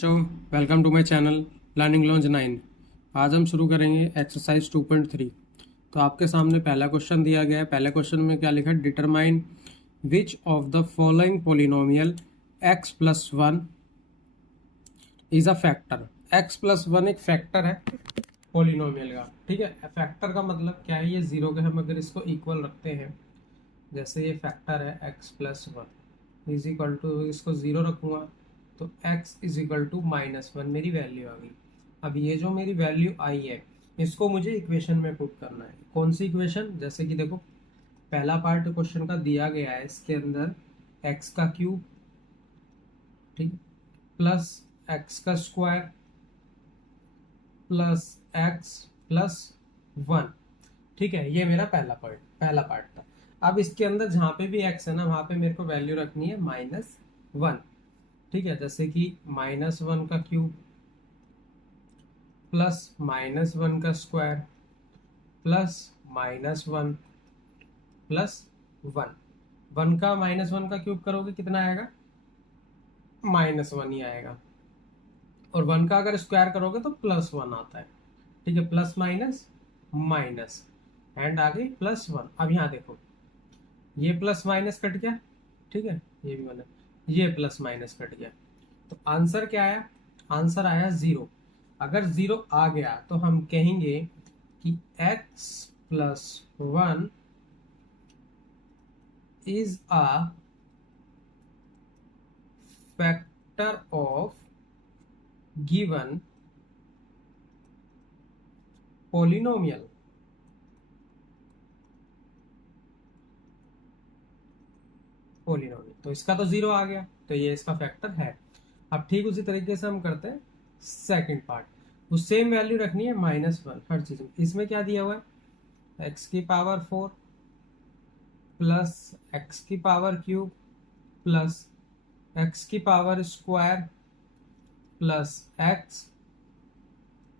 बच्चों, welcome to my channel learning launch 9। आज हम शुरू करेंगे एक्सरसाइज 2.3। तो आपके सामने पहला क्वेश्चन दिया गया है। पहले क्वेश्चन में क्या लिखा है? Determine which of the following polynomial x plus one is a factor. x plus one एक फैक्टर है पोलिनोमियल का। ठीक है, फैक्टर का मतलब क्या है? ये जीरो के हम अगर इसको इक्वल रखते हैं, जैसे ये फैक्टर है x plus one is equal to, इसको जीरो रखूंगा तो x इज इक्वल टू माइनस वन मेरी वैल्यू आ गई। अब ये जो मेरी वैल्यू आई है इसको मुझे इक्वेशन में पुट करना है। कौन सी इक्वेशन? जैसे कि देखो, पहला पार्ट क्वेश्चन का दिया गया है, इसके अंदर x का क्यूब, ठीक, प्लस x का square plus x plus one. ठीक है, ये मेरा पहला पार्ट था। अब इसके अंदर जहां पे भी x है ना, वहां पे मेरे को वैल्यू रखनी है माइनस वन। ठीक है, जैसे कि माइनस वन का क्यूब प्लस माइनस वन का square plus minus one plus one. One का माइनस वन का क्यूब करोगे कितना आएगा? माइनस वन ही आएगा। और वन का अगर स्क्वायर करोगे तो प्लस वन आता है। ठीक है, प्लस माइनस माइनस एंड आगे प्लस वन। अब यहाँ देखो, ये प्लस माइनस कट गया, ठीक है, ये भी वन है, ये प्लस माइनस कट गया, तो आंसर क्या आया? आंसर आया जीरो। अगर जीरो आ गया तो हम कहेंगे कि x plus one is a factor of given polynomial. तो इसका तो जीरो आ गया, तो ये इसका फैक्टर है। अब ठीक उसी तरीके से हम करते हैं सेकंड पार्ट। वो सेम वैल्यू रखनी है माइनस वन हर चीज में। इसमें क्या दिया हुआ है? एक्स की पावर फोर प्लस एक्स की पावर क्यूब प्लस एक्स की power square plus x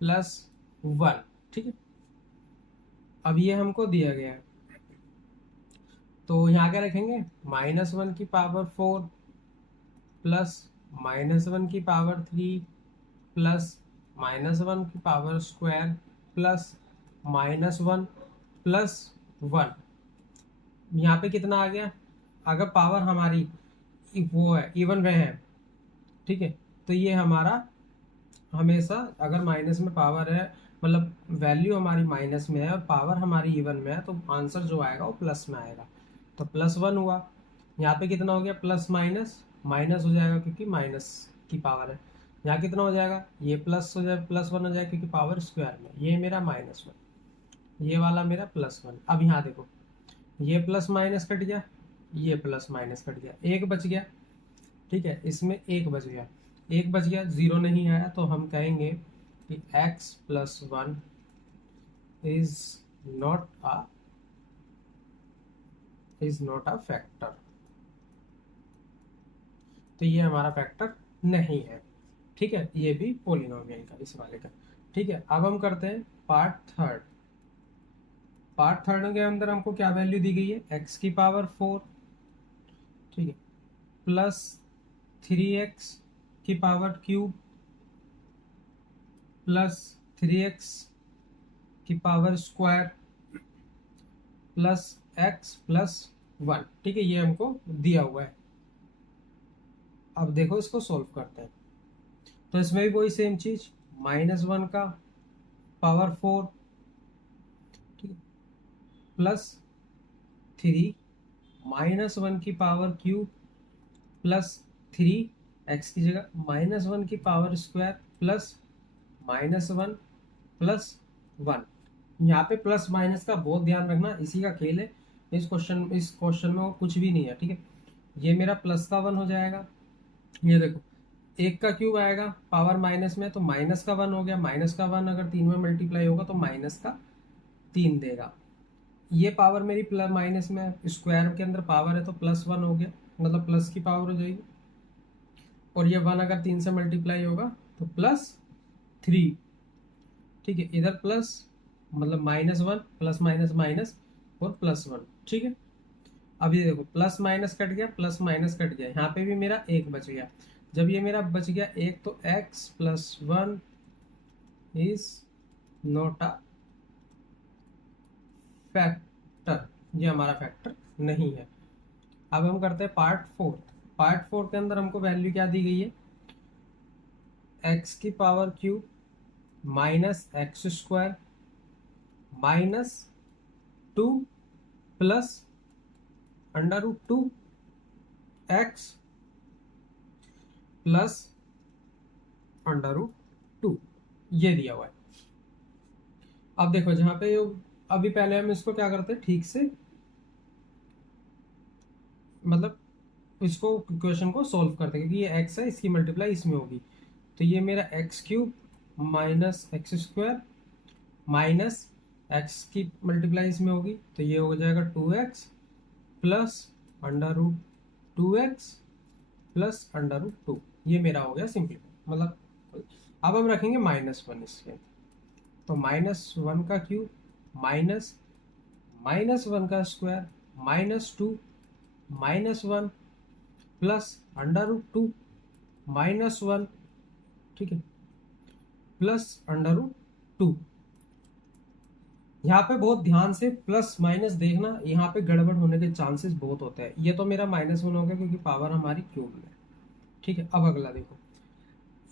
plus one. ठीक है, अब ये हमको दिया गया है, तो यहाँ क्या रखेंगे? माइनस वन की power four plus minus one की power three plus minus one की power square plus minus one plus one. यहाँ पे कितना आ गया? अगर पावर हमारी वो है, इवन में है, ठीक है, तो ये हमारा हमेशा, अगर माइनस में पावर है, मतलब वैल्यू हमारी माइनस में है और पावर हमारी इवन में है, तो आंसर जो आएगा वो प्लस में आएगा। तो प्लस वन हुआ। यहाँ पे कितना हो गया? प्लस माइनस माइनस हो जाएगा क्योंकि माइनस की पावर है। यहाँ कितना हो जाएगा? ये प्लस हो जाए, प्लस वन हो जाएगा क्योंकि पावर स्क्वायर में। ये मेरा माइनस वन, ये वाला मेरा प्लस वन। अब यहाँ देखो, ये प्लस माइनस कट गया, ये प्लस माइनस कट गया, एक बच गया। ठीक है, इसमें एक बच गया, एक बच गया, जीरो नहीं आया, तो हम कहेंगे कि x plus one is not a factor. तो ये हमारा फैक्टर नहीं है। ठीक है, ये भी पोलिनोमियल का, इस वाले का। ठीक है, अब हम करते हैं पार्ट थर्ड। पार्ट थर्ड के अंदर हमको क्या वैल्यू दी गई है? x की पावर फोर, ठीक है, प्लस थ्री एक्स की power cube plus three x की power square plus x plus one. ठीक है, ये हमको दिया हुआ है। अब देखो, इसको सॉल्व करते हैं। तो इसमें भी वही सेम चीज, माइनस वन का पावर फोर, ठीक है, प्लस थ्री माइनस वन की power cube plus three x की जगह माइनस वन की power square plus minus one plus one. यहाँ पे प्लस माइनस का बहुत ध्यान रखना, इसी का खेल है। इस क्वेश्चन में वो कुछ भी नहीं है। ठीक है, ये मेरा प्लस का वन हो जाएगा। ये देखो, एक का क्यूब आएगा पावर माइनस में, तो माइनस का वन हो गया। माइनस का वन अगर तीन में मल्टीप्लाई होगा तो माइनस का तीन देगा। ये पावर मेरी प्लस माइनस में, स्क्वायर के अंदर पावर है तो प्लस वन हो गया, मतलब प्लस की पावर हो जाएगी। और ये वन अगर तीन से मल्टीप्लाई होगा तो प्लस थ्री। ठीक है, इधर प्लस, मतलब minus one plus minus minus और प्लस वन। ठीक है, अब ये देखो, प्लस माइनस कट गया, प्लस माइनस कट गया, यहाँ पे भी मेरा एक बच गया। जब ये मेरा बच गया एक, तो x plus 1 is not a factor, ये हमारा फैक्टर नहीं है। अब हम करते हैं पार्ट 4। पार्ट 4 के अंदर हमको वैल्यू क्या दी गई है, x की power cube minus x square minus 2 plus under root 2 x plus under root 2, ये दिया हुआ है। अब देखो जहां पे अभी पहले हम इसको क्या करते हैं, ठीक से मतलब इसको क्वेश्चन को सॉल्व करते हैं, क्योंकि ये x है, इसकी मल्टीप्लाई इसमें होगी। तो ये मेरा x cube minus x square minus x की मल्टीप्लाई इसमें होगी, तो ये हो जाएगा 2x plus under root 2x plus under root 2, ये मेरा हो गया सिंपल। मतलब अब हम रखेंगे -1 इसके, तो -1 का क्यूब माइनस -1 का स्क्वायर -2 -1 प्लस अंडर रूट 2 -1, ठीक है, प्लस अंडर रूट 2। यहाँ पे बहुत ध्यान से प्लस माइनस देखना, यहाँ पे गड़बड़ होने के चांसेस बहुत होते हैं। ये तो मेरा -1 हो गया क्योंकि पावर हमारी क्यूब में, ठीक है। अब अगला देखो,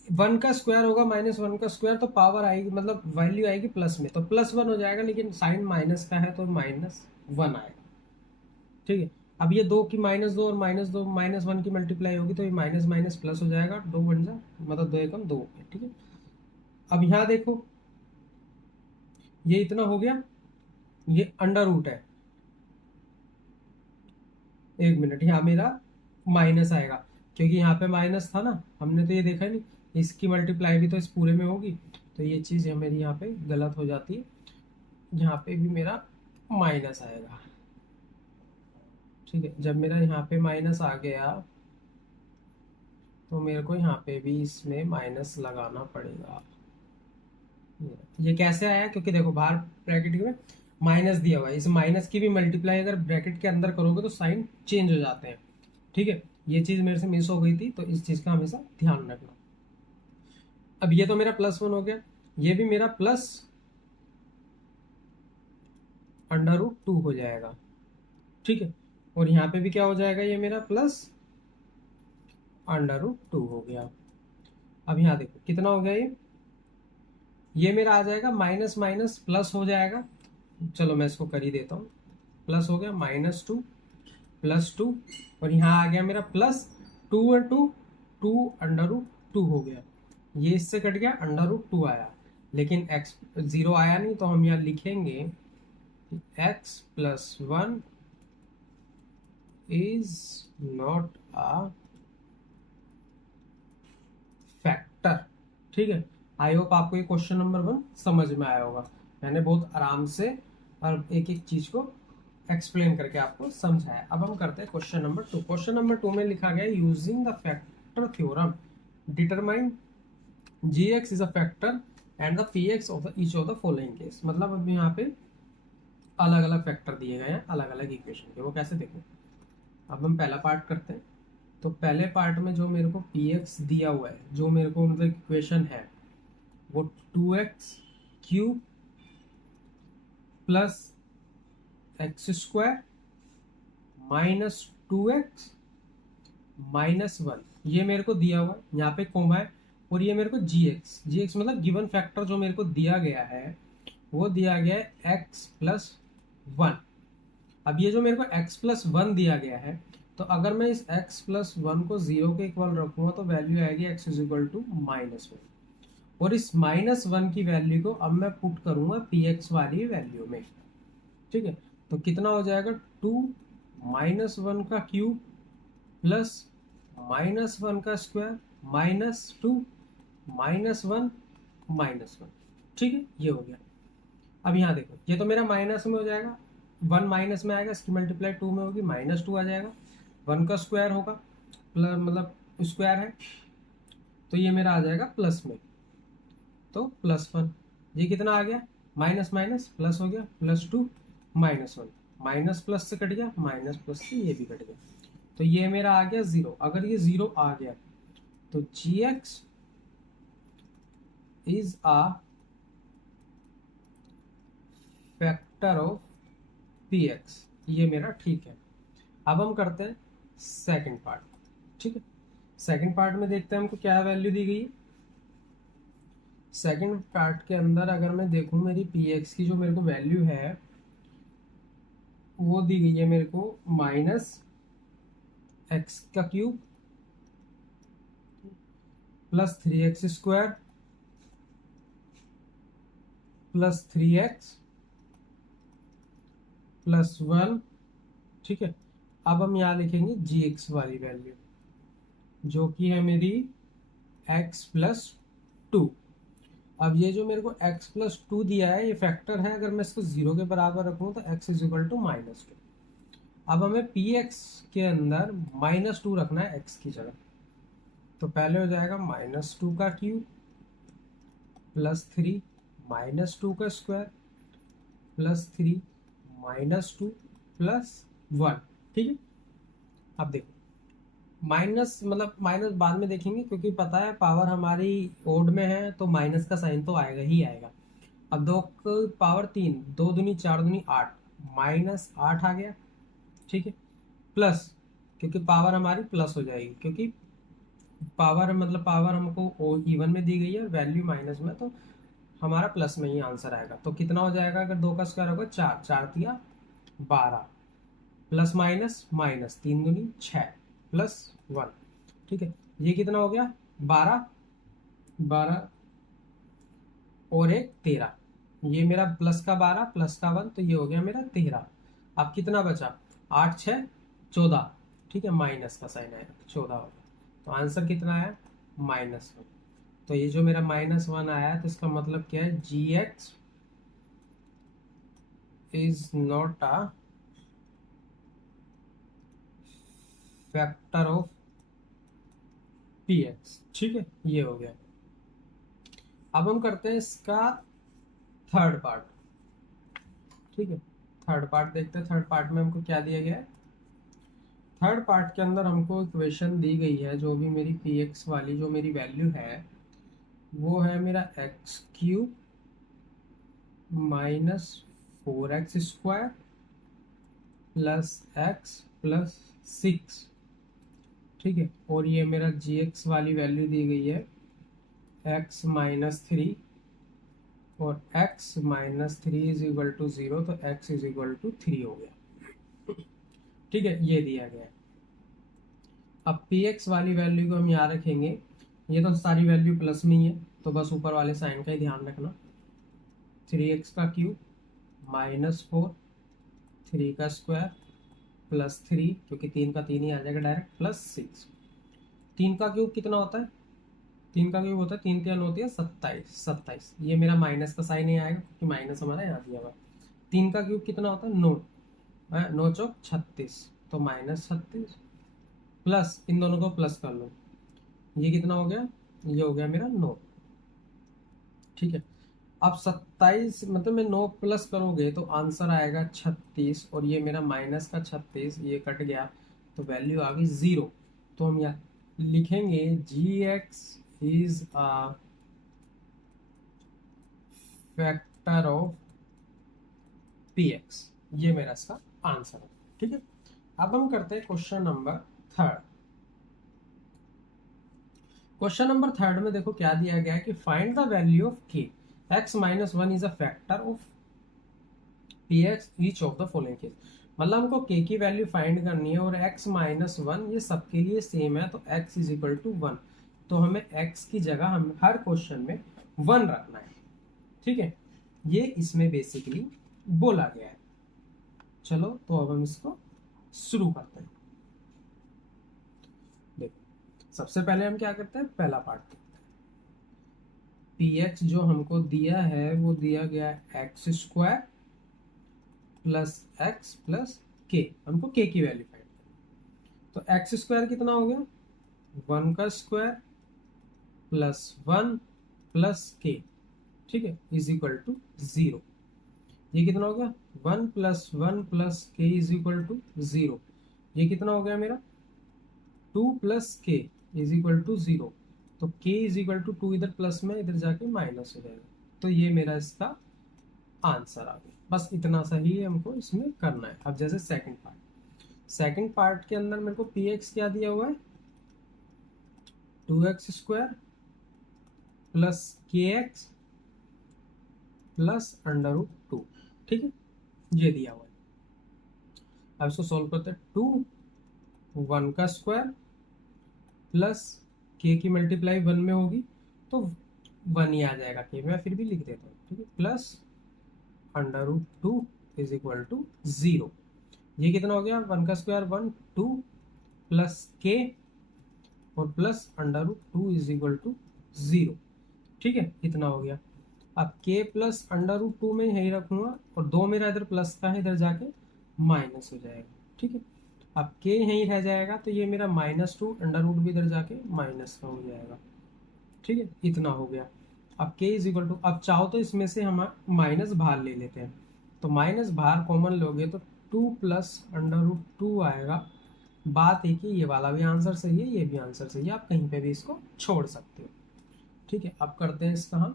1 का स्क्वायर होगा -1 का स्क्वायर, तो पावर आएगी मतलब वैल्यू आएगी प्लस में, तो +1 हो जाएगा, लेकिन साइन माइनस का है तो -1 आएगा, ठीक है। अब ये 2 की -2 और -2 -1 की मल्टीप्लाई होगी, तो ये माइनस माइनस प्लस हो जाएगा, 2 बन जा मतलब 2 एकम 2, ठीक है। अब यहाँ देखो ये इतना हो गया, ये अंडर रूट है, 1 मिनट, यहाँ मेरा माइनस आएगा क्योंकि यहाँ पे माइनस था ना, हमने तो ये देखा नहीं, इसकी मल्टीप्लाई भी तो इस पूरे में होगी, तो ये चीज़ मेरी यहाँ पे गलत हो जाती है, यहाँ पे भी मेरा माइनस आएगा, ठीक है। जब मेरा यहाँ पे माइनस आ गया तो मेरे को यहाँ पे भी इसमें माइनस लगाना पड़ेगा। ये कैसे आया, क्योंकि देखो बाहर ब्रैकेट में माइनस दिया हुआ है, इस माइनस की भी मल्टीप्लाई अगर ब्रैकेट के अंदर करोगे तो साइन चेंज हो जाते हैं, ठीक है। ये चीज मेरे से मिस हो गई थी, तो इस चीज का हमेशा ध्यान रखना। अब ये तो मेरा +1 हो गया, ये भी मेरा प्लस अंडर रूट 2 हो जाएगा, ठीक है। और यहाँ पे भी क्या हो जाएगा, ये मेरा प्लस अंडर रूट 2 हो गया। अब यहाँ देखो कितना हो गया, ये मेरा आ जाएगा माइनस माइनस प्लस हो जाएगा, चलो मैं इसको कर ही देता हूँ, प्लस हो गया -2 +2, और यहाँ आ गया मेरा प्लस 2 और 2 2 अंडर रूट 2 हो गया, ये इससे कट गया, अंडर रूट 2 आया, लेकिन x 0 आया नहीं, तो हम यहाँ लिखेंगे x plus 1 is not a factor, ठीक है। आई होप आपको ये क्वेश्चन नंबर 1 समझ में आया होगा, मैंने बहुत आराम से और एक एक चीज को एक्सप्लेन करके आपको समझाया। अब हम करते हैं क्वेश्चन नंबर 2। क्वेश्चन नंबर 2 में लिखा गया using the factor theorem determine gx is a factor and the px of each of the following case. मतलब अब यहाँ पे अलग अलग फैक्टर दिए गए हैं अलग अलग इक्वेशन के, वो कैसे देखो। अब हम पहला पार्ट करते हैं, तो पहले पार्ट में जो मेरे को px दिया हुआ है, जो मेरे को मतलब इक्वेशन है, वो 2x cube plus x square -2x -1, ये मेरे को दिया हुआ है, यहाँ पे कोमा है, और ये मेरे को gx मतलब गिवन फैक्टर जो मेरे को दिया गया है, वो दिया गया है x प्लस 1। अब ये जो मेरे को x प्लस 1 दिया गया है, तो अगर मैं इस x प्लस 1 को 0 के इक्वल रखूंगा तो वैल्यू आएगी x इज इक्वल टू -1, और इस -1 की वैल्यू को अब मैं पुट करूंगा px वाली वैल्यू में, ठीक है। तो कितना हो जाएगा, 2 -1 का क्यूब प्लस -1 का स्क्वायर -2 -1 -1, ठीक है, ये हो गया। अब यहाँ देखो ये तो मेरा माइनस में हो जाएगा, 1 माइनस में आएगा, इसकी मल्टीप्लाई 2 में होगी, -2 आ जाएगा, 1 का स्क्वायर होगा प्लस मतलब स्क्वायर है, तो ये मेरा आ जाएगा प्लस में, तो +1, ये कितना आ गया, माइनस माइनस प्लस हो गया, +2 -1, माइनस प्लस से कट गया, माइनस प्लस से ये भी कट गया, तो ये मेरा आ गया 0। अगर ये 0 आ गया तो gx is a factor of px, ये मेरा ठीक है। अब हम करते हैं सेकंड पार्ट। ठीक है, सेकंड पार्ट में देखते हैं हमको क्या वैल्यू दी गई है। सेकंड पार्ट के अंदर अगर मैं देखूं मेरी px की जो मेरे को वैल्यू है वो दी गई है मेरे को -x का cube plus 3x² plus 3x plus 1। ठीक है, अब हम यहाँ लिखेंगे gx वाली वैल्यू जो कि है मेरी x प्लस 2। अब ये जो मेरे को x प्लस 2 दिया है ये फैक्टर है, अगर मैं इसको 0 के बराबर रखूँ तो x इज इक्वल टू -2। अब हमें px के अंदर -2 रखना है x की जगह, तो पहले हो जाएगा -2 का क्यूब प्लस 3 -2 का स्क्वायर प्लस 3 -2 प्लस 1। ठीक है, अब देखो माइनस मतलब माइनस बाद में देखेंगे क्योंकि पता है पावर हमारी ओड में है तो माइनस का साइन तो आएगा ही आएगा। अब 2 की पावर 3, 2 दूनी 4 दूनी 8, -8 आ गया। ठीक है, प्लस क्योंकि पावर हमारी प्लस हो जाएगी क्योंकि पावर मतलब पावर हमको इवन में दी गई है, वैल्यू माइनस में, तो हमारा प्लस में ही आंसर आएगा। तो कितना हो जाएगा अगर 2 का स्क्वायर होगा 4, 4 दिया 12 प्लस माइनस माइनस 3 दूनी 6 प्लस 1। ठीक है, ये कितना हो गया 12 12 और एक 13, ये मेरा प्लस का 12 प्लस का 1 तो ये हो गया मेरा 13। अब कितना बचा 8 6 14। ठीक है, माइनस का साइन आया 14 हो गया, तो आंसर कितना आया -1। तो ये जो मेरा -1 आया तो इसका मतलब क्या है gx is not a factor of px। ठीक है, ये हो गया। अब हम करते हैं इसका थर्ड पार्ट। ठीक है, थर्ड पार्ट देखते हैं। थर्ड पार्ट में हमको क्या दिया गया है। थर्ड पार्ट के अंदर हमको इक्वेशन दी गई है, जो भी मेरी px वाली जो मेरी वैल्यू है वो है मेरा x³ -4x² plus x plus 6। ठीक है, और ये मेरा gx वाली वैल्यू दी गई है x -3 और x -3 इज इक्वल टू 0, तो x इज इक्वल टू 3 हो गया। ठीक है, ये दिया गया है। अब px वाली वैल्यू को हम यहाँ रखेंगे, ये तो सारी वैल्यू प्लस में ही है तो बस ऊपर वाले साइन का ही ध्यान रखना। 3x का क्यूब -4 3 का स्क्वायर प्लस 3 क्योंकि 3 का 3 ही आ जाएगा डायरेक्ट प्लस 6। 3 का क्यूब कितना होता है 3 का क्यूब होता है 3 3 होती है 27 27। ये मेरा माइनस का साइन ही आएगा क्योंकि माइनस हमारा यहाँ दिया हुआ। 3 का क्यूब कितना होता है 9 9 चौक 36, तो -36 प्लस इन दोनों को प्लस कर लो, ये कितना हो गया ये हो गया मेरा 9। ठीक है, अब 27 मतलब में 9 प्लस करोगे तो आंसर आएगा 36 और ये मेरा माइनस का 36 ये कट गया तो वैल्यू आ गई 0। तो हम यहाँ लिखेंगे gx is a factor of px, ये मेरा इसका आंसर है। ठीक है, अब हम करते हैं question number third. Question number third में देखो क्या दिया गया है कि find the value of k x -1 is a factor of px each of the following case. मतलब हमको k की वैल्यू फाइंड करनी है और x -1 ये सबके लिए सेम है तो x इज इक्वल टू 1, तो हमें x की जगह हम हर क्वेश्चन में 1 रखना है। ठीक है, ये इसमें बेसिकली बोला गया है। चलो तो अब हम इसको शुरू करते हैं। देखो सबसे पहले हम क्या करते हैं पहला पार्ट देखते हैं। px जो हमको दिया है वो दिया गया है x² plus x plus k, हमको k की वैल्यू फाइंड करनी। तो x² कितना हो गया 1 का स्क्वायर प्लस 1 प्लस k। ठीक है, इज इक्वल टू 0। ये कितना हो गया 1 plus 1 plus k is equal to 0। ये कितना हो गया मेरा 2 plus k is equal to 0। तो k इज इक्वल टू 2 इधर प्लस में, इधर जाके माइनस हो जाएगा। तो ये मेरा इसका आंसर आ गया। बस इतना सा ही हमको इसमें करना है। अब जैसे सेकंड पार्ट के अंदर मेरे को px क्या दिया हुआ है, 2x square plus kx plus under root 2, ठीक है, ये दिया हुआ है। अब इसको सॉल्व करते हैं। 2 1 का स्क्वायर प्लस k की मल्टीप्लाई 1 में होगी तो 1 ही आ जाएगा k, मैं फिर भी लिख देता हूँ, ठीक है, plus under root 2 is equal to 0। ये कितना हो गया, 1 का स्क्वायर 1, 2 प्लस k और plus under root 2 is equal to 0, ठीक है, इतना हो गया। अब k प्लस अंडर रूट 2 में यही रखूंगा और 2 मेरा इधर प्लस का है, इधर जाके माइनस हो जाएगा, ठीक है। अब k यहीं रह जाएगा तो ये मेरा -2 अंडर रूट भी इधर जाके माइनस का हो जाएगा, ठीक है, इतना हो गया। अब k इज इक्वल टू, अब चाहो तो इसमें से हम माइनस बाहर ले लेते हैं, तो माइनस बाहर कॉमन लोगे तो 2 प्लस अंडर रूट 2 आएगा। बात है कि ये वाला भी आंसर सही है, ये भी आंसर सही है, आप कहीं पे भी इसको छोड़ सकते हो, ठीक है। अब करते हैं इसका हम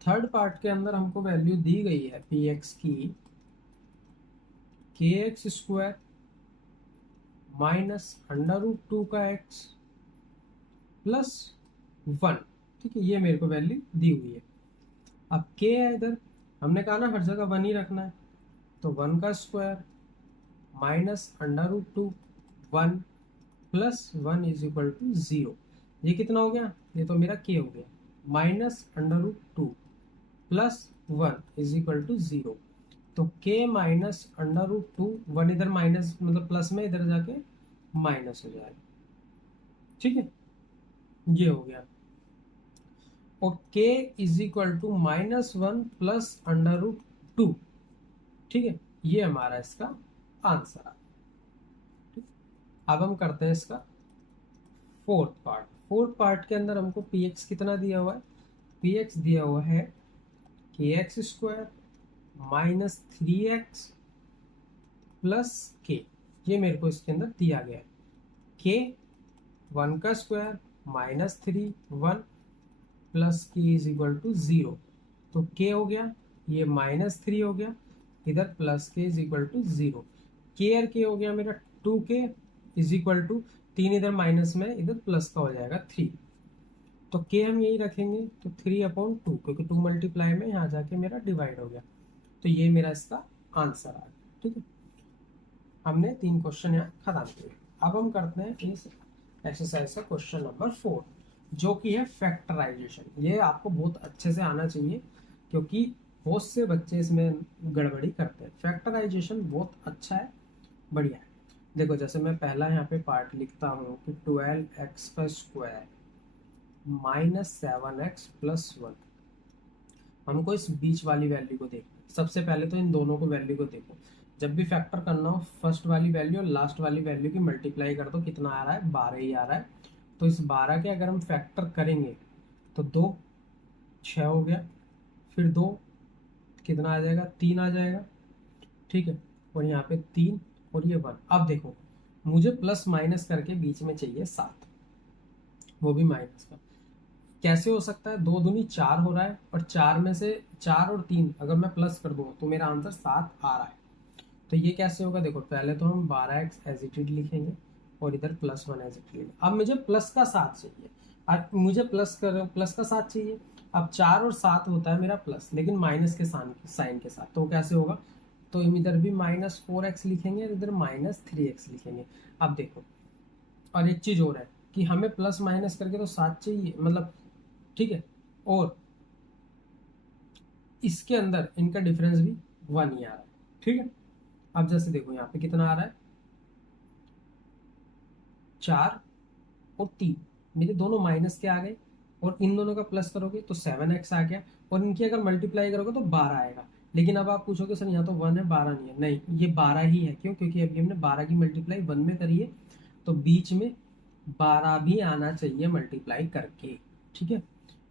थर्ड पार्ट के अंदर हमको वैल्यू दी गई है px की kx square minus under root 2 का x प्लस 1, ठीक है, ये मेरे को वैल्यू दी हुई है। अब k है इधर, हमने कहा ना हर जगह 1 ही रखना है, तो 1 का square minus under root 2 1 plus 1 is equal to 0। ये कितना हो गया, ये तो मेरा k हो गया, minus under root 2 plus 1 is equal to 0। तो k माइनस अंडर रूट 2, 1 इधर माइनस मतलब प्लस में, इधर जाके माइनस हो जाएगा, ठीक है, ये हो गया। और k is equal to -1 plus under root 2, ठीक है, ये हमारा इसका आंसर आ गया। अब हम करते हैं इसका फोर्थ पार्ट के अंदर हमको px कितना दिया हुआ है, px दिया हुआ है kx square minus 3x plus k, ये मेरे को इसके अंदर दिया गया है। k 1 का square minus 3 1 plus k is equal to 0, तो k हो गया, ये -3 हो गया, इधर plus k is equal to 0, k और k हो गया मेरा 2k इज इक्वल टू 3 इधर माइनस में, इधर प्लस का हो जाएगा 3, तो k हम यही रखेंगे, तो 3/2 क्योंकि 2 मल्टीप्लाई में यहाँ जाके मेरा डिवाइड हो गया, तो ये मेरा इसका आंसर आ गया, ठीक है। हमने 3 क्वेश्चन यहाँ खत्म किए। अब हम करते हैं इस एक्सरसाइज का क्वेश्चन नंबर 4, जो कि है फैक्टराइजेशन। ये आपको बहुत अच्छे से आना चाहिए क्योंकि बहुत से बच्चे इसमें गड़बड़ी करते हैं। फैक्टराइजेशन बहुत अच्छा है, बढ़िया है। देखो जैसे मैं पहला यहाँ पे पार्ट लिखता हूँ कि 12x का स्क्वायर माइनस 7x प्लस 1, हमको इस बीच वाली वैल्यू को देखना। सबसे पहले तो इन दोनों को वैल्यू को देखो, जब भी फैक्टर करना हो फर्स्ट वाली वैल्यू और लास्ट वाली वैल्यू की मल्टीप्लाई कर दो, कितना आ रहा है, 12 ही आ रहा है। तो इस 12 के अगर हम फैक्टर करेंगे तो 2 6 हो गया, फिर 2 कितना आ जाएगा, 3 आ जाएगा, ठीक है, और यहाँ पे 3 और ये 1। अब देखो मुझे प्लस माइनस करके बीच में चाहिए 7, वो भी माइनस का। कैसे हो सकता है, 2 दूनी 4 हो रहा है और 4 में से 4 और 3 अगर मैं प्लस कर दूँ तो मेरा आंसर 7 आ रहा है। तो ये कैसे होगा, देखो पहले तो हम 12x एज इट इज लिखेंगे और इधर +1 एज इट इज। अब मुझे प्लस का 7 चाहिए, अब मुझे प्लस का 7 चाहिए। अब 4 और 7 होता है मेरा प्लस, लेकिन माइनस के साइन के साथ, तो कैसे होगा, तो इधर भी -4x लिखेंगे और इधर -3x लिखेंगे। अब देखो, और एक चीज और है कि हमें प्लस माइनस करके तो 7 चाहिए, मतलब ठीक है, और इसके अंदर इनका डिफरेंस भी 1 ही आ रहा है, ठीक है। अब जैसे देखो यहाँ पे कितना आ रहा है, 4 और 3 मेरे दोनों माइनस के आ गए, और इन दोनों का प्लस करोगे तो 7x आ गया, और इनकी अगर मल्टीप्लाई करोगे तो 12 आएगा। लेकिन अब आप पूछोगे सर यहाँ तो 1 है 12 नहीं है, नहीं ये 12 ही है। क्यों, क्योंकि अभी हमने 12 की मल्टीप्लाई 1 में करी है, तो बीच में 12 भी आना चाहिए मल्टीप्लाई करके, ठीक है।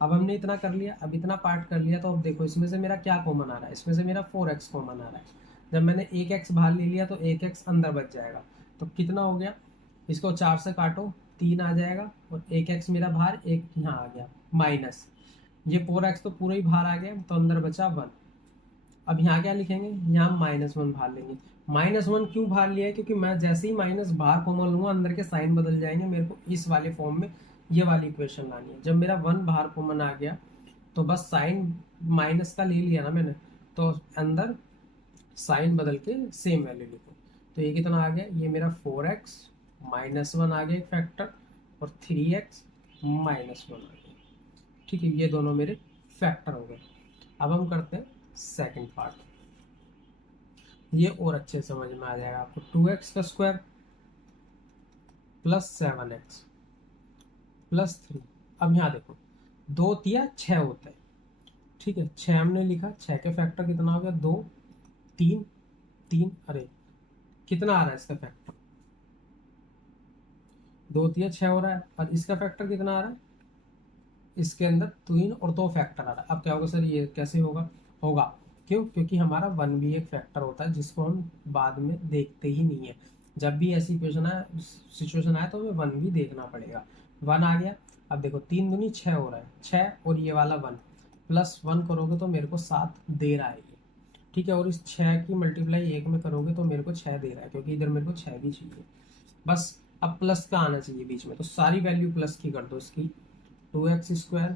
अब हमने इतना कर लिया, अब इतना पार्ट कर लिया, तो अब देखो इसमें से मेरा क्या कॉमन आ रहा है, इसमें से मेरा 4x कॉमन आ रहा है। जब मैंने 1x बाहर ले लिया तो 1x अंदर बच जाएगा, तो कितना हो गया, इसको 4 से काटो 3 आ जाएगा और एक एक्स मेरा बाहर, एक यहाँ आ गया माइनस, ये 4x तो पूरा ही बाहर आ गया, तो अंदर बचा 1। अब यहाँ क्या लिखेंगे, यहाँ -1 बाहर लेंगे। -1 क्यों बाहर लिया है, क्योंकि मैं जैसे ही माइनस बाहर कॉमन लूंगा अंदर के साइन बदल जाएंगे, मेरे को इस वाले फॉर्म में ये वाली इक्वेशन लानी है। जब मेरा 1 बाहर कॉमन आ गया तो बस साइन माइनस का ले लिया ना मैंने, तो अंदर साइन बदल के सेम वैल्यू लिखो। तो ये कितना आ गया, ये मेरा 4x -1 आ गया एक फैक्टर, और 3x -1 आ गया। ठीक है, ये दोनों मेरे फैक्टर हो गए। अब हम करते हैं सेकंड पार्ट, ये और अच्छे समझ में आ जाएगा आपको। 2x का स्क्वायर प्लस 7x प्लस 3। अब यहाँ देखो 2 तिया 6 होता है, ठीक है, 6 हमने लिखा, 6 के फैक्टर कितना हो गया, 2 3 3, अरे कितना आ रहा है इसका फैक्टर, 2 तिया 6 हो रहा है, और इसका फैक्टर कितना आ रहा है, इसके अंदर 3 और 2 फैक्टर आ रहा है। अब क्या होगा सर, ये कैसे होगा, होगा क्यों, क्योंकि हमारा 1 भी एक फैक्टर होता है जिसको हम बाद में देखते ही नहीं है। जब भी ऐसी सिचुएशन आए तो हमें 1 भी देखना पड़ेगा। 1 आ गया। अब देखो 3 दूनी 6 हो रहा है, 6 और ये वाला 1 प्लस 1 करोगे तो मेरे को 7 दे रहा है ये, ठीक है, और इस 6 की मल्टीप्लाई 1 में करोगे तो मेरे को 6 दे रहा है, क्योंकि इधर मेरे को 6 भी चाहिए। बस अब प्लस का आना चाहिए बीच में, तो सारी वैल्यू प्लस की कर दो इसकी। 2x square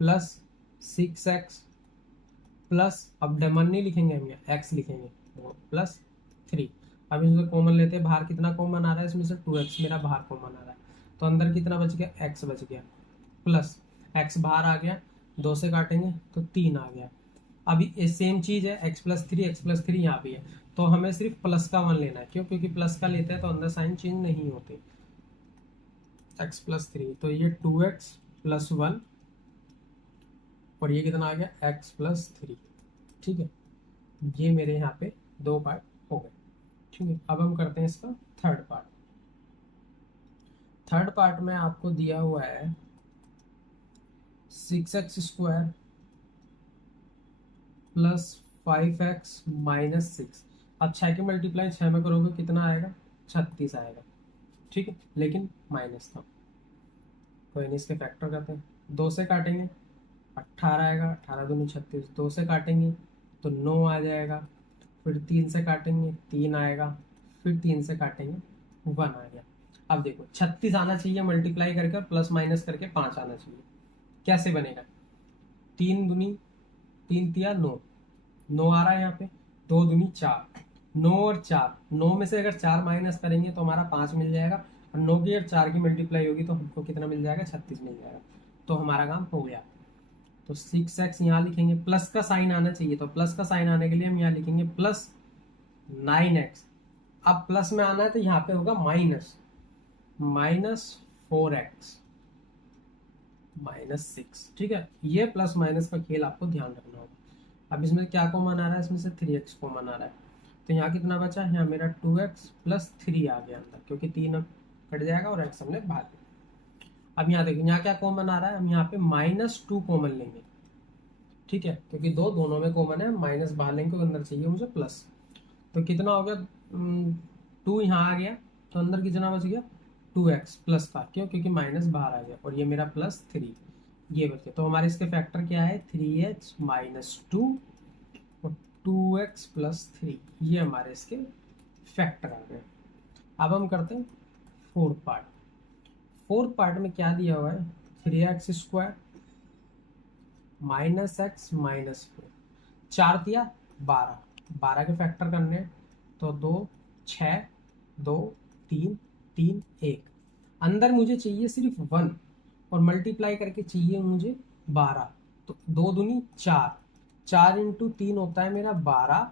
plus 6x plus, अब डेमन नहीं लिखेंगे हम, यहाँ x लिखेंगे, प्लस 3। अब इसमें कॉमन लेते हैं, बाहर कितना कॉमन आ रहा है इसमें से, 2x मेरा बाहर कॉमन आ रहा है, तो अंदर कितना बच गया, x बच गया, प्लस x बाहर आ गया, 2 से काटेंगे तो 3 आ गया। अभी सेम चीज है, x+3 यहाँ भी है, तो हमें सिर्फ प्लस का 1 लेना है। क्यों, क्योंकि प्लस का लेते हैं तो अंदर साइन चेंज नहीं होते। x+3, तो ये 2x+1 और ये कितना आ गया, x+3। ठीक है, ये मेरे यहाँ पे 2 पार्ट हो गए। ठीक है, अब हम करते हैं इसका थर्ड पार्ट। थर्ड पार्ट में आपको दिया हुआ है 6x square plus 5x minus 6। अब 6 की मल्टीप्लाई 6 में करोगे कितना आएगा, 36 आएगा। ठीक है, लेकिन माइनस था, कोई नहीं, इसके फैक्टर करते हैं। 2 से काटेंगे 18 आएगा, 18 दूनी 36, 2 से काटेंगे तो 9 आ जाएगा, फिर 3 से काटेंगे 3 आएगा, फिर 3 से काटेंगे 1 आ गया। अब देखो 36 आना चाहिए मल्टीप्लाई करके, प्लस माइनस करके 5 आना चाहिए। कैसे बनेगा, 3 दूनी 3 तिया 9, 9 आ रहा है यहाँ पे, 2 दूनी 4, 9 और 4, 9 में से अगर 4 माइनस करेंगे तो हमारा 5 मिल जाएगा, और 9 की और 4 की मल्टीप्लाई होगी तो हमको कितना मिल जाएगा, 36 मिल जाएगा। तो हमारा काम हो गया। तो 6x यहाँ लिखेंगे, प्लस का साइन आना चाहिए, तो प्लस का साइन आने के लिए हम यहाँ लिखेंगे प्लस 9x। अब प्लस में आना है तो यहाँ पे होगा माइनस 4x -6। ठीक है, ये प्लस माइनस का खेल आपको ध्यान रखना होगा। अब इसमें क्या कॉमन आ रहा है, इसमें से 3x कॉमन आ रहा है, तो यहाँ कितना बचा, यहाँ मेरा 2x + 3 आ गया अंदर, क्योंकि 3 कट जाएगा और x हमने बाहर लिया। अब यहाँ देखिए, यहाँ क्या कॉमन आ रहा है, हम यहाँ पे -2 कॉमन लेंगे। ठीक है, क्योंकि दोनों में कॉमन है, माइनस बाहर लेंगे, अंदर चाहिए मुझे प्लस। तो कितना हो गया, 2 यहाँ आ गया, तो अंदर कितना बच गया, 2x प्लस का, क्यों, क्योंकि माइनस बाहर आ गया, और ये मेरा +3 ये बच गया। तो हमारे इसके फैक्टर क्या है, 3x - 2 और 2x + 3, ये हमारे इसके फैक्टर आ गए। अब हम करते हैं फोर्थ पार्ट। फोर्थ पार्ट में क्या दिया हुआ है, 3x स्क्वायर -x -4, 4 दिया 12, 12 के फैक्टर करने हैं, तो 2 6 2 3 3 1, अंदर मुझे चाहिए सिर्फ 1 और मल्टीप्लाई करके चाहिए मुझे 12, तो 2 दूनी 4, 4 × 3 होता है मेरा 12,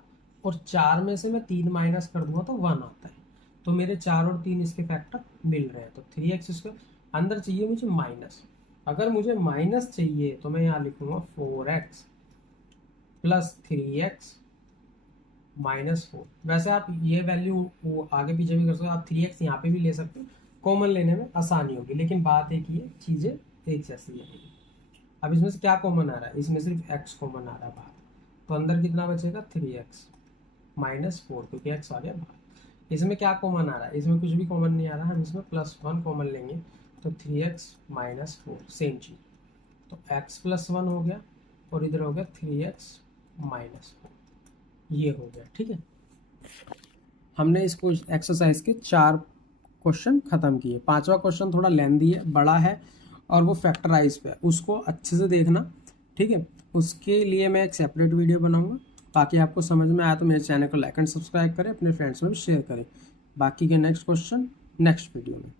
और 4 में से मैं 3 माइनस कर दूंगा तो 1 आता है। तो मेरे 4 और 3 इसके फैक्टर मिल रहे हैं। तो 3x स्क्वायर, अंदर चाहिए मुझे माइनस, अगर मुझे माइनस चाहिए तो मैं यहाँ लिखूंगा 4x + 3x -4। वैसे आप ये वैल्यू वो आगे पीछे भी कर सकते हो, आप 3x यहाँ पे भी ले सकते हो, कॉमन लेने में आसानी होगी, लेकिन बात एक ही है, चीजें एक जैसी है। अब इसमें से क्या कॉमन आ रहा है, इसमें सिर्फ x कॉमन आ रहा है बाहर, तो अंदर कितना बचेगा, 3x -4, क्योंकि x आ गया बाहर। इसमें क्या कॉमन आ रहा है, इसमें कुछ भी कॉमन नहीं आ रहा, हम इसमें +1 कॉमन लेंगे तो 3x - 4 सेम चीज, तो x +1 हो गया और इधर हो गया 3x - 4, ये हो गया। ठीक है, हमने इसको एक्सरसाइज के 4 क्वेश्चन खत्म किए। 5वां क्वेश्चन थोड़ा लेंदी है, बड़ा है और वो फैक्टराइज पे है, उसको अच्छे से देखना। ठीक है, उसके लिए मैं एक सेपरेट वीडियो बनाऊंगा। बाकी आपको समझ में आया तो मेरे चैनल को लाइक एंड सब्सक्राइब करें, अपने फ्रेंड्स में भी शेयर करें। बाकी के नेक्स्ट क्वेश्चन नेक्स्ट वीडियो में।